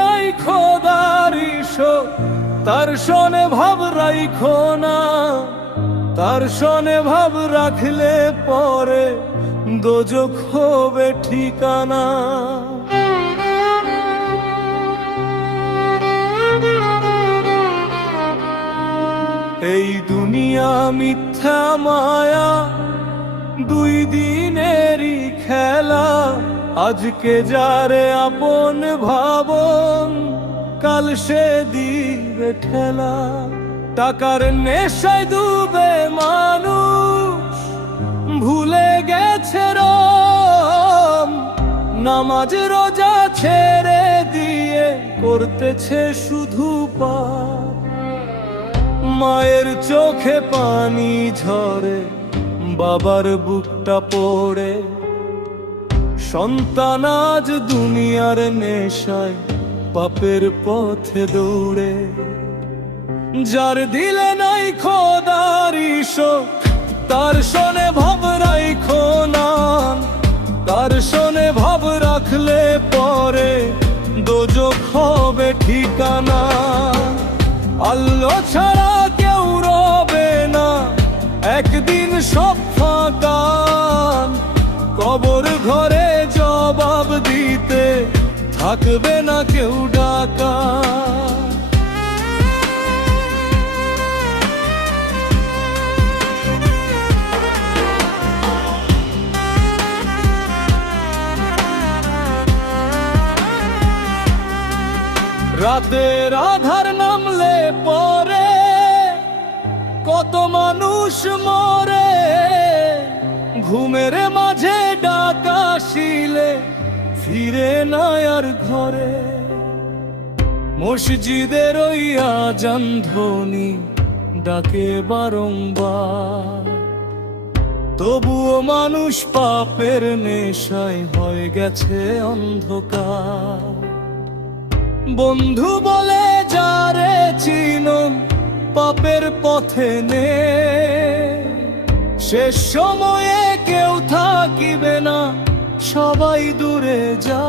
নাই খোদার ইশো, তার শোনে ভাব রাইখো না। তার শোনে ভাব রাখলে পরে দোজখ হবে ঠিকানা। এই দুনিয়া মিথ্যা মায়া, দুই দিনেরই খেলা। আজকে যারে আপন ভাবন, কাল সে দিবে ঠেলা। টাকার নেশায় ডুবে মানুষ, ভুলে গেছে রব। নামাজ রোজা ছেড়ে দিয়ে করতেছে শুধু পাপ। মায়ের চোখে পানি ঝরে, বাবার বুকটা পড়ে। সন্তান আজ দুনিয়ার নেশায় পাপের পথে দৌড়ে। যার দিলে নাই খোদার ইশো, তার শোনে ভাব রাইখো না। তার শোনে ভাব রাখলে পরে দোজখ হবে ঠিকানা। আল্লাহ ছাড়া কেউ রবে না, একদিন সব ফাঁকা। কবর ঘরে জবাব দিতে থাকবে না কেউ ডাকা। রাতের আধার নামলে পরে কত মানুষ মরে। ঘুমের মাঝে ডাকা শিলে ফিরে না আর ঘরে। মসজিদের ওই আজান ধ্বনি ডাকে বারংবার, তবুও মানুষ পাপের নেশায় হয়ে গেছে অন্ধকার। বন্ধু বলে যারে চিনুন পাপের পথে নে, শেষ সময়ে কেউ থাকিবে না, সবাই দূরে যা।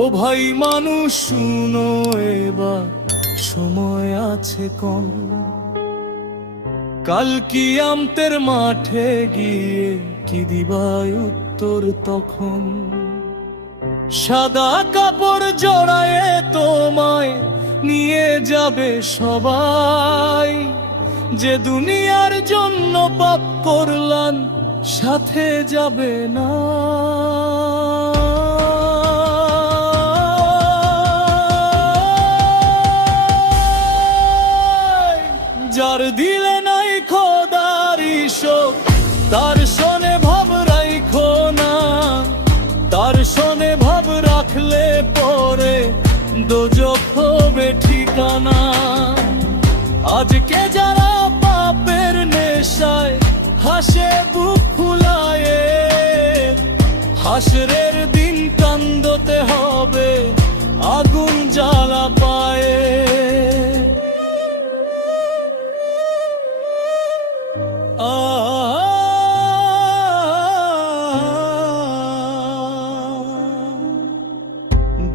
ও ভাই মানুষ শুনো, এবার সময় আছে কম। কাল কিয়ামতের মাঠে গিয়ে কি দিবাই উত্তর তখন। সাদা কাপড় জড়ায়ে তোমায় নিয়ে যাবে সবাই। যে দুনিয়ার জন্য পাপ করলাম সাথে যাবে না। যার দিলে নাই খোদার ইশো, তার শোনে ভাব রাইখো না। তার শোনে ভাব রাখলে পরে দোজখ হবে ঠিকানা। আজকে যারা পাপের নেশায় হাসে বুক ফুলায়ে, হাসরের দিন কান্দতে হবে আগুন জ্বালা পায়ে।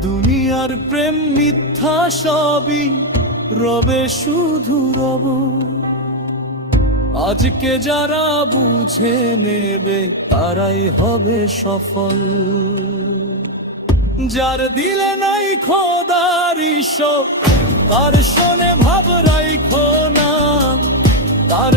দুনিয়ার প্রেম মিথ্যা সবই, রবে শুধু রব। আজকে যারা বুঝে নেবে তারাই হবে সফল। যার দিলে নাই খোদার ইশো, তার শোনে ভাব রাইখো না। তার